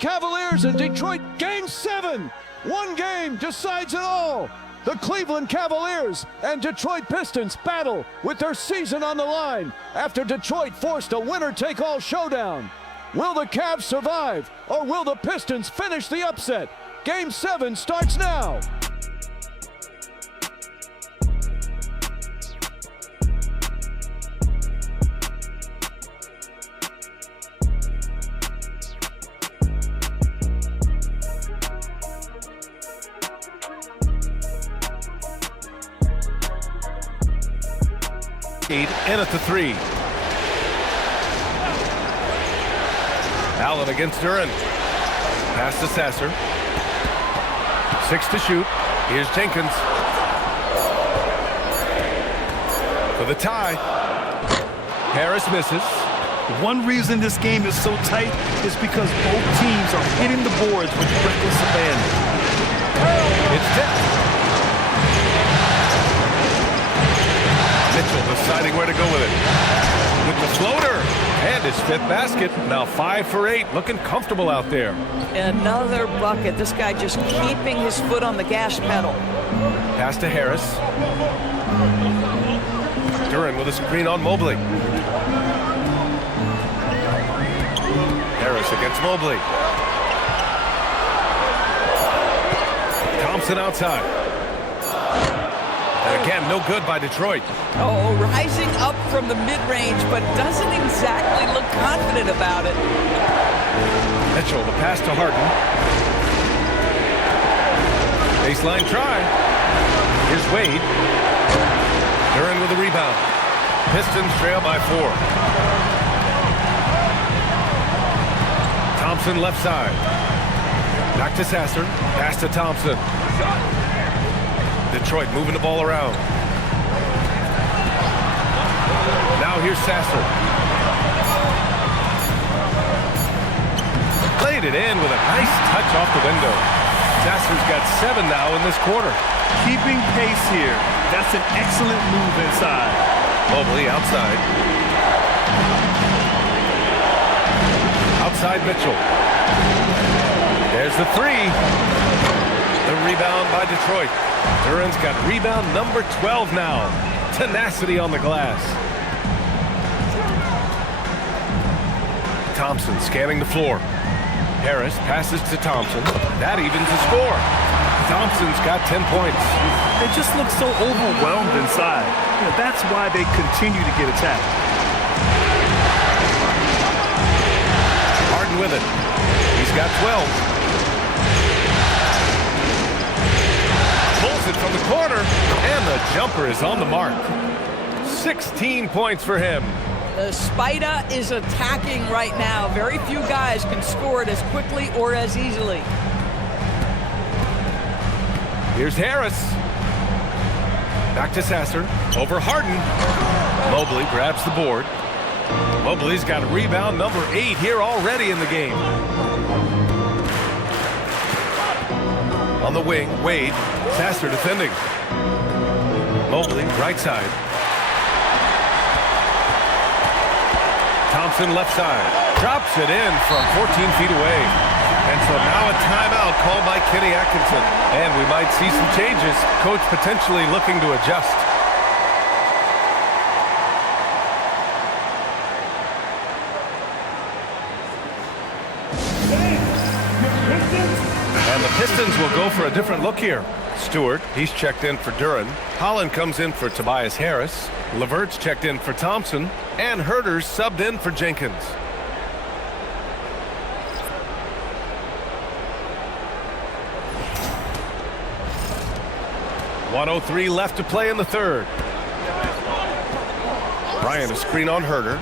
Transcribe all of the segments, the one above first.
Cavaliers and Detroit, Game 7. One game decides it all. The Cleveland Cavaliers and Detroit Pistons battle with their season on the line after Detroit forced a winner-take-all showdown. Will the Cavs survive, or will the Pistons finish the upset? Game 7 starts now. In at the three. Allen against Duran. Pass to Sasser. 6 to shoot. Here's Jenkins. For the tie. Harris misses. One reason this game is so tight is because both teams are hitting the boards with reckless abandon. It's Depp. Mitchell deciding where to go with it. With the floater and his 5th basket. Now 5 for 8. Looking comfortable out there. Another bucket. This guy just keeping his foot on the gas pedal. Pass to Harris. Duran with a screen on Mobley. Harris against Mobley. Thompson outside. And again, no good by Detroit. Oh, rising up from the mid-range, but doesn't exactly look confident about it. Mitchell, the pass to Harden. Baseline try. Here's Wade. Duran with a rebound. Pistons trail by 4. Thompson left side. Back to Sasser. Pass to Thompson. Detroit moving the ball around. Now here's Sasser. Played it in with a nice touch off the window. Sasser's got 7 now in this quarter. Keeping pace here. That's an excellent move inside. Mobley outside. Outside Mitchell. There's the 3. The rebound by Detroit. Duran's got rebound number 12 now. Tenacity on the glass. Thompson scanning the floor. Harris passes to Thompson. That evens the score. Thompson's got 10 points. They just look so overwhelmed inside. That's why they continue to get attacked. Harden with it. He's got 12. Pulls it from the corner, and the jumper is on the mark. 16 points for him. The Spider is attacking right now. Very few guys can score it as quickly or as easily. Here's Harris. Back to Sasser. Over Harden. Mobley grabs the board. Mobley's got rebound number 8 here already in the game. On the wing, Wade. Sasser defending. Mobley, right side. Thompson, left side. Drops it in from 14 feet away. And so now a timeout called by Kenny Atkinson. And we might see some changes. Coach potentially looking to adjust. And the Pistons will go for a different look here. Stewart, he's checked in for Duran. Holland comes in for Tobias Harris. Levert's checked in for Thompson. And Herter's subbed in for Jenkins. .103 left to play in the third. Bryant a screen on Herter.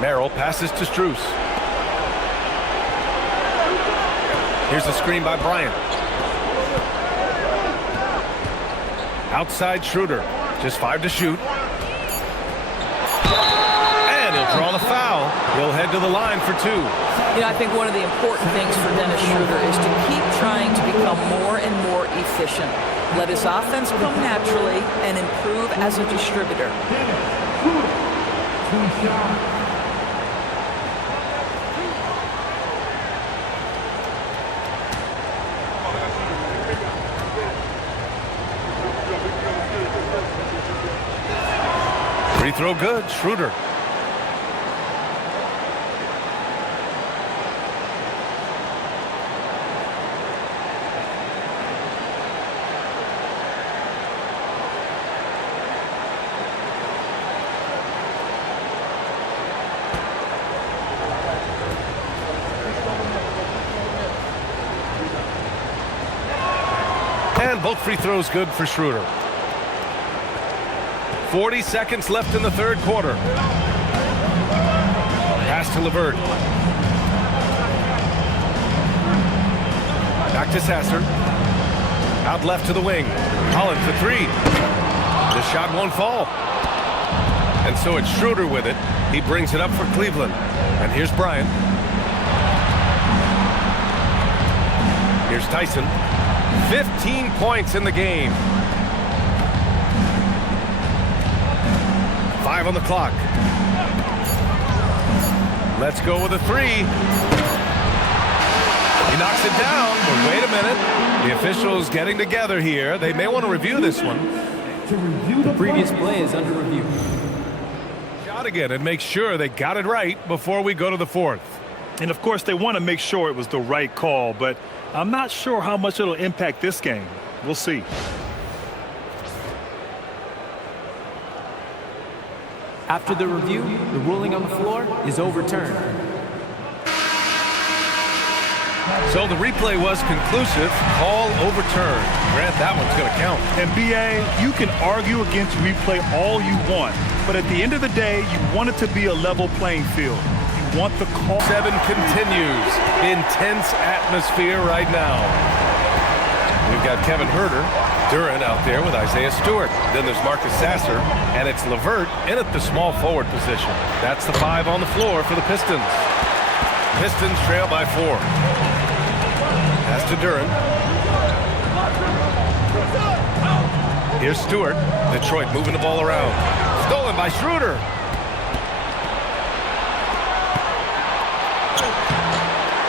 Merrill passes to Strus. Here's a screen by Bryant. Outside Schroeder. Just 5 to shoot. And he'll draw the foul. He'll head to the line for 2. I think one of the important things for Dennis Schroeder is to keep trying to become more and more efficient. Let his offense come naturally and improve as a distributor. Free throw good. Schroeder. And both free throws good for Schroeder. 40 seconds left in the third quarter. Pass to LeVert. Back to Sasser. Out left to the wing. Holland for three. The shot won't fall. And so it's Schroeder with it. He brings it up for Cleveland. And here's Bryant. Here's Tyson. 15 points in the game. 5 on the clock. Let's go with a three. He knocks it down, but wait a minute. The officials getting together here. They may want to review this one. The previous play is under review. Shot again and make sure they got it right before we go to the fourth. And of course, they want to make sure it was the right call, but I'm not sure how much it'll impact this game. We'll see. After the review, the ruling on the floor is overturned. So the replay was conclusive. Call overturned. Grant, that one's going to count. And BA, you can argue against replay all you want, but at the end of the day, you want it to be a level playing field. You want the call. 7 continues. Intense atmosphere right now. We've got Kevin Huerter, Duran out there with Isaiah Stewart. Then there's Marcus Sasser, and it's LeVert in at the small forward position. That's the 5 on the floor for the Pistons. Pistons trail by 4. Pass to Duran. Here's Stewart. Detroit moving the ball around. Stolen by Schroeder.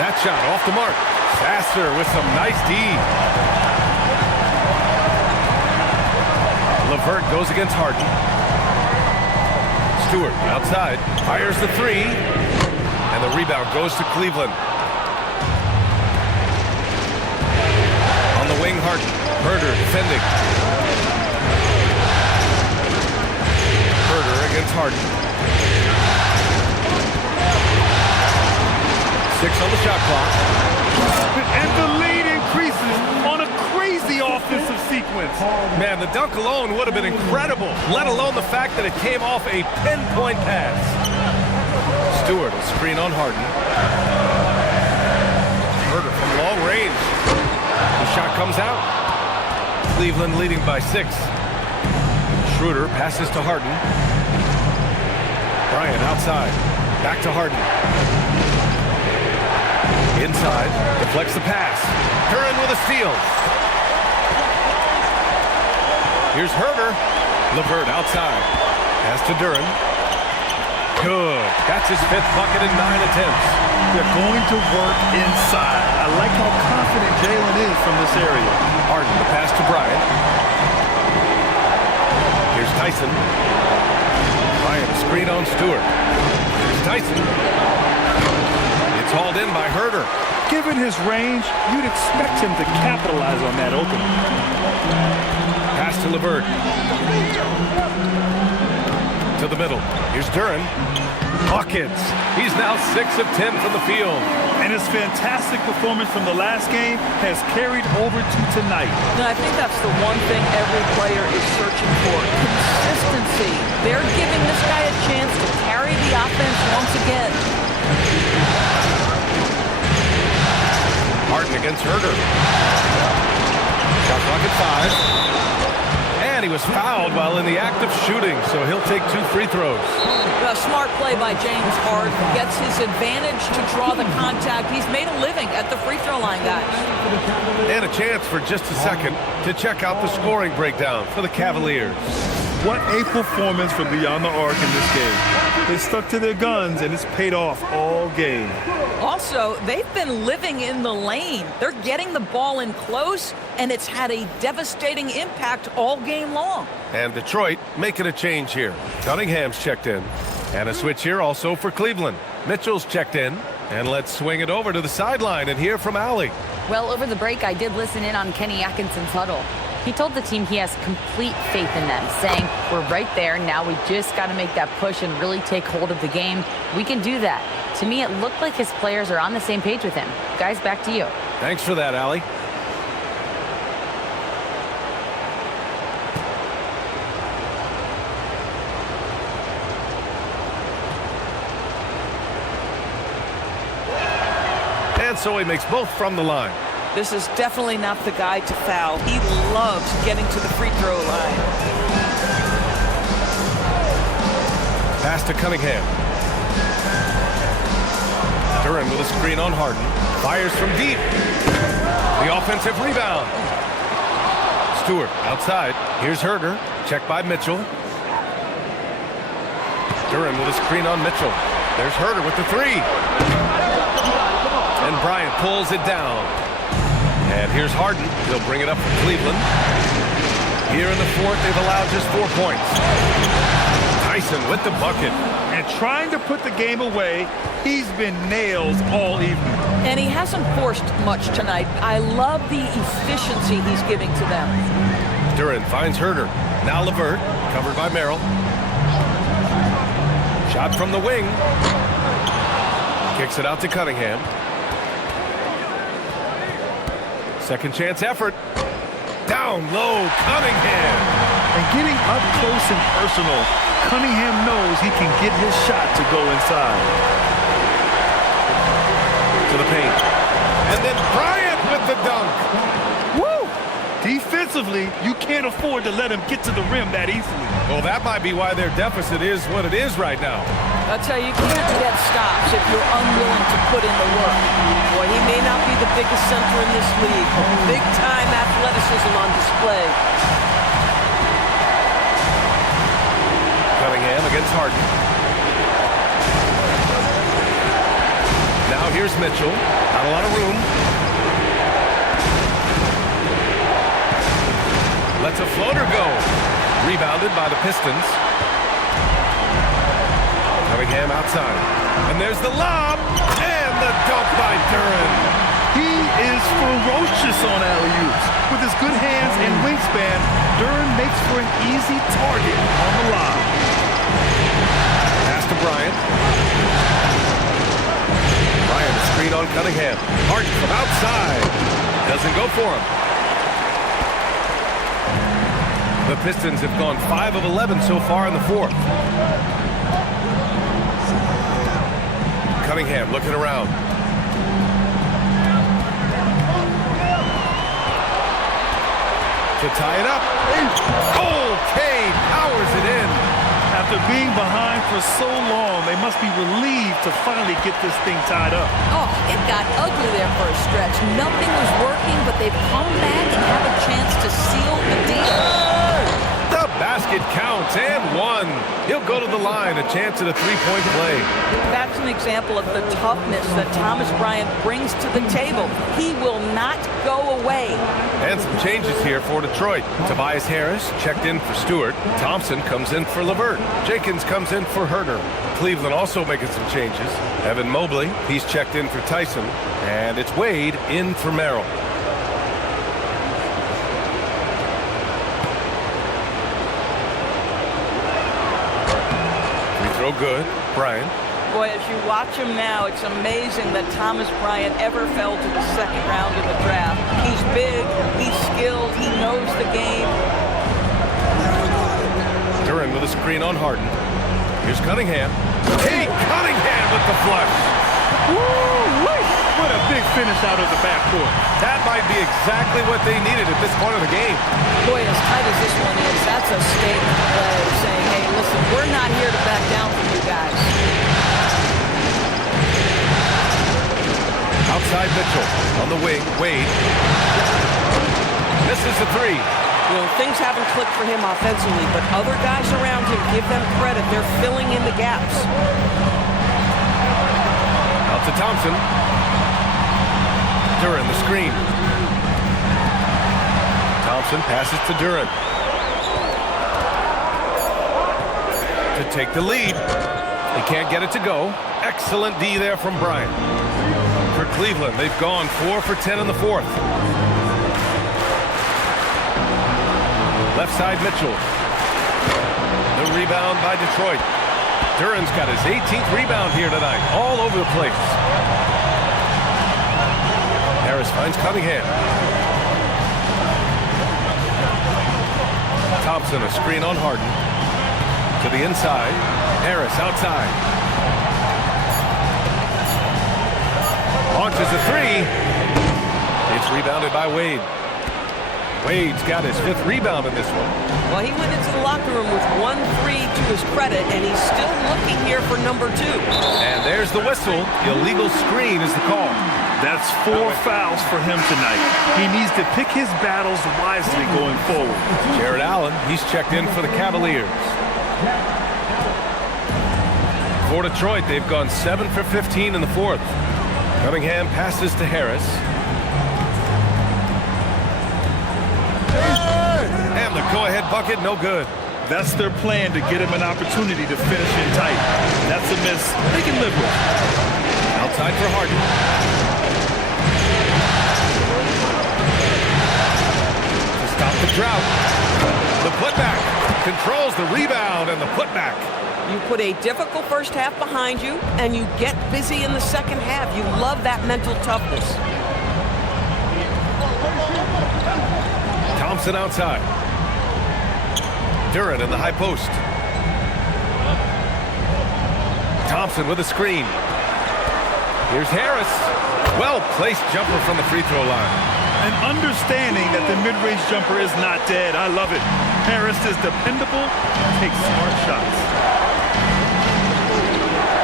That shot off the mark. Sasser with some nice D. LeVert goes against Harden. Stewart outside. Fires the 3. And the rebound goes to Cleveland. On the wing, Harden. Huerter defending. Huerter against Harden. 6 on the shot clock. And the lead increases on a crazy offensive sequence. Man, the dunk alone would have been incredible, let alone the fact that it came off a pinpoint pass. Stewart will screen on Harden. Huerter from long range. The shot comes out. Cleveland leading by 6. Schroeder passes to Harden. Bryant outside. Back to Harden. Inside, deflects the pass. Duran with a steal. Here's Huerter. LeVert outside. Pass to Duran. Good. That's his 5th bucket in 9 attempts. They're going to work inside. I like how confident Jalen is from this area. Harden, the pass to Bryant. Here's Tyson. Bryant, screen on Stewart. Here's Tyson. It's hauled in by Huerter. Given his range, you'd expect him to capitalize on that opening. Pass to LeVert. To the middle. Here's Duran. Buckets. He's now 6 of 10 from the field. And his fantastic performance from the last game has carried over to tonight. No, I think that's the one thing every player is searching for. Consistency. They're giving this guy a chance to carry the offense once again. Harden against Huerter. Shot clock at 5. And he was fouled while in the act of shooting, so he'll take 2 free throws. A smart play by James Harden. Gets his advantage to draw the contact. He's made a living at the free throw line, guys. And a chance for just a second to check out the scoring breakdown for the Cavaliers. What a performance from beyond the arc in this game. They stuck to their guns, and it's paid off all game. Also, they've been living in the lane. They're getting the ball in close, and it's had a devastating impact all game long. And Detroit making a change here. Cunningham's checked in. And a switch here also for Cleveland. Mitchell's checked in. And let's swing it over to the sideline and hear from Allie. Well, over the break, I did listen in on Kenny Atkinson's huddle. He told the team he has complete faith in them, saying, we're right there. Now we just got to make that push and really take hold of the game. We can do that. To me, it looked like his players are on the same page with him. Guys, back to you. Thanks for that, Allie. And so he makes both from the line. This is definitely not the guy to foul. He loves getting to the free throw line. Pass to Cunningham. Duran with a screen on Harden. Fires from deep. The offensive rebound. Stewart outside. Here's Herder. Checked by Mitchell. Duran with a screen on Mitchell. There's Herder with the three. And Bryant pulls it down. And here's Harden. He'll bring it up for Cleveland. Here in the fourth, they've allowed just 4 points. Tyson with the bucket. And trying to put the game away, he's been nails all evening. And he hasn't forced much tonight. I love the efficiency he's giving to them. Duran finds Herder. Now LeVert, covered by Merrill. Shot from the wing. Kicks it out to Cunningham. Second chance effort. Down low, Cunningham. And getting up close and personal, Cunningham knows he can get his shot to go inside. To the paint. And then Bryant with the dunk. Woo! Defensively, you can't afford to let him get to the rim that easily. Well, that might be why their deficit is what it is right now. I'll tell you, you can't get stops if you're unwilling to put in the work. Boy, he may not be the biggest center in this league, but big-time athleticism on display. Cunningham against Harden. Now here's Mitchell. Not a lot of room. Lets a floater go. Rebounded by the Pistons. Cunningham outside. And there's the lob. And the dunk by Duran. He is ferocious on alley-oops. With his good hands and wingspan, Duran makes for an easy target on the lob. Pass to Bryant. Bryant, a screen on Cunningham. Harden from outside. Doesn't go for him. The Pistons have gone 5 of 11 so far in the fourth. Cunningham looking around. To tie it up. Okay, powers it in. After being behind for so long, they must be relieved to finally get this thing tied up. Oh, it got ugly there for a stretch. Nothing was working, but they've come back and have a chance to seal the deal. The basket counts and one. He'll go to the line, a chance at a three-point play. That's an example of the toughness that Thomas Bryant brings to the table. He will not go away. And some changes here for Detroit. Tobias Harris checked in for Stewart. Thompson comes in for LeVert. Jenkins comes in for Herder. Cleveland also making some changes. Evan Mobley, he's checked in for Tyson. And it's Wade in for Merrill. Throw good. Bryant. Boy, as you watch him now, it's amazing that Thomas Bryant ever fell to the second round in the draft. He's big, he's skilled, he knows the game. Duran with a screen on Harden. Here's Cunningham. Hey, Cunningham with the flush. Woo-wee! What a big finish out of the backcourt. That might be exactly what they needed at this point of the game. Boy, as tight as this one is, that's a statement play saying, hey, listen, we're not here to back down from you guys. Outside Mitchell on the wing. Wade. Misses the three. Things haven't clicked for him offensively, but other guys around him, give them credit. They're filling in the gaps. Out to Thompson. Duren, the screen. Thompson passes to Duren to take the lead. They can't get it to go. Excellent D there from Bryant. For Cleveland, they've gone 4 for 10 in the fourth. Left side, Mitchell. The rebound by Detroit. Duren's got his 18th rebound here tonight. All over the place. Harris finds Cunningham. Thompson, a screen on Harden. To the inside. Harris outside. Launches a three. It's rebounded by Wade. Wade's got his 5th rebound in this one. Well, he went into the locker room with 1-3 to his credit, and he's still looking here for number 2. And there's the whistle. Illegal screen is the call. That's 4 fouls for him tonight. He needs to pick his battles wisely going forward. Jared Allen, he's checked in for the Cavaliers. For Detroit, they've gone 7 for 15 in the fourth. Cunningham passes to Harris. And the go-ahead bucket, no good. That's their plan, to get him an opportunity to finish in tight. That's a miss they can live with. Outside for Harden. To stop the drought. The putback. Controls the rebound and the putback. You put a difficult first half behind you, and you get busy in the second half. You love that mental toughness. Thompson outside. Duren in the high post. Thompson with a screen. Here's Harris. Well-placed jumper from the free throw line. And understanding that the mid-range jumper is not dead. I love it. Harris is dependable, takes smart shots.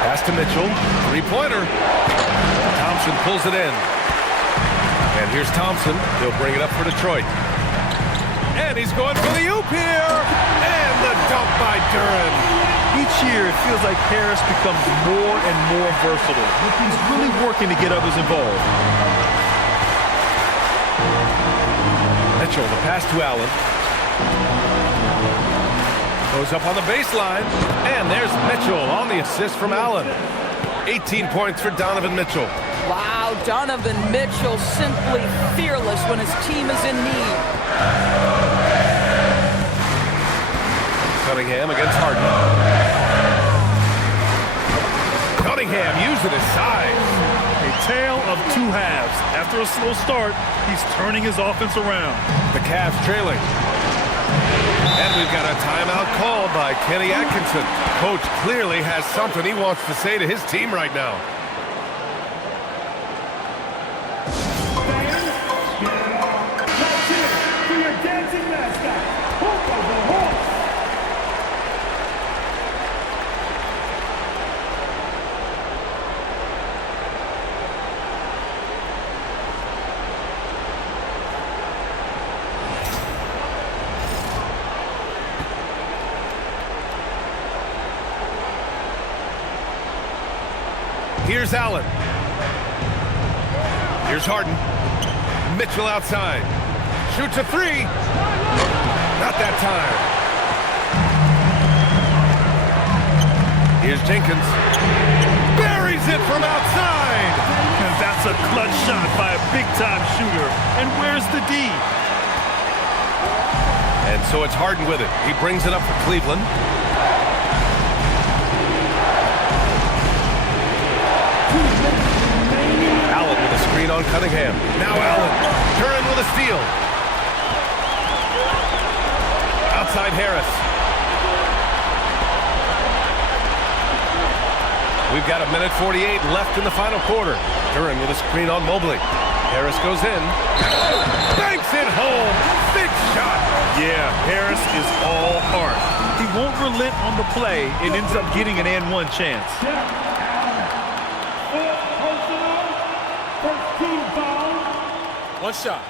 Pass to Mitchell. Three-pointer. Thompson pulls it in. And here's Thompson. He'll bring it up for Detroit. And he's going for the oop here. And the dunk by Duren. Each year, it feels like Harris becomes more and more versatile. He's really working to get others involved. Mitchell, the pass to Allen. Goes up on the baseline. And there's Mitchell on the assist from Allen. 18 points for Donovan Mitchell. Wow, Donovan Mitchell simply fearless when his team is in need. Cunningham against Harden. Cunningham using his size. A tale of 2 halves. After a slow start, he's turning his offense around. The Cavs trailing. And we've got a timeout called by Kenny Atkinson. Coach clearly has something he wants to say to his team right now. Here's Allen. Here's Harden. Mitchell outside. Shoots a three. Not that time. Here's Jenkins. Buries it from outside. And that's a clutch shot by a big-time shooter. And where's the D? And so it's Harden with it. He brings it up for Cleveland. Allen with a screen on Cunningham. Now Allen. Duren with a steal. Outside Harris. We've got 1:48 left in the final quarter. Duren with a screen on Mobley. Harris goes in. Banks it home. Big shot. Yeah, Harris is all heart. He won't relent on the play and ends up getting an and-one chance. One shot.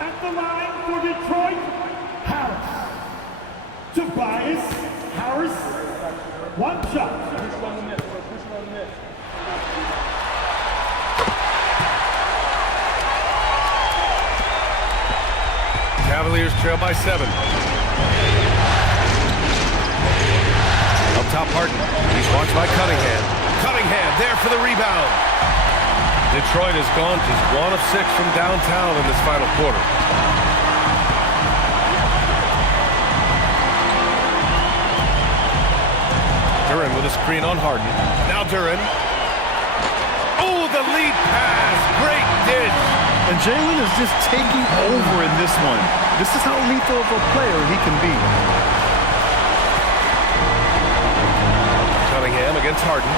At the line for Detroit, Harris. Tobias Harris. One shot. Cavaliers trail by 7. Up top, Harden. He's watched by Cunningham. Cunningham there for the rebound. Detroit has gone just 1 of 6 from downtown in this final quarter. Duren with a screen on Harden. Now Duren. Oh, the lead pass. Great dish. And Jalen is just taking over in this one. This is how lethal of a player he can be. Cunningham against Harden.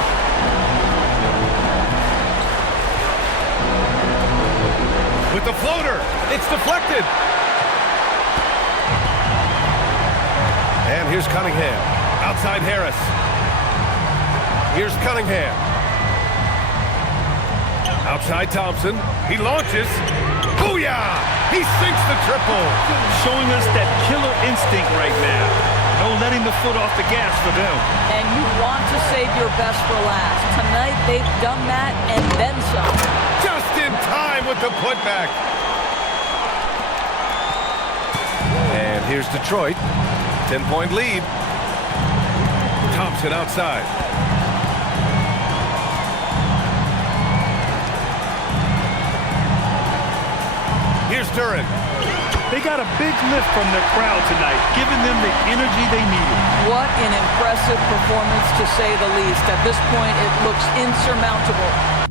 With the floater. It's deflected. And here's Cunningham. Outside Harris. Here's Cunningham. Outside Thompson. He launches. Booyah! He sinks the triple. Showing us that killer instinct right now. No letting the foot off the gas for them. And you want to save your best for last. Tonight, they've done that and then some. Just in time with the putback. And here's Detroit. 10-point lead. Thompson outside. Here's Duren. They got a big lift from the crowd tonight, giving them the energy they needed. What an impressive performance, to say the least. At this point, it looks insurmountable.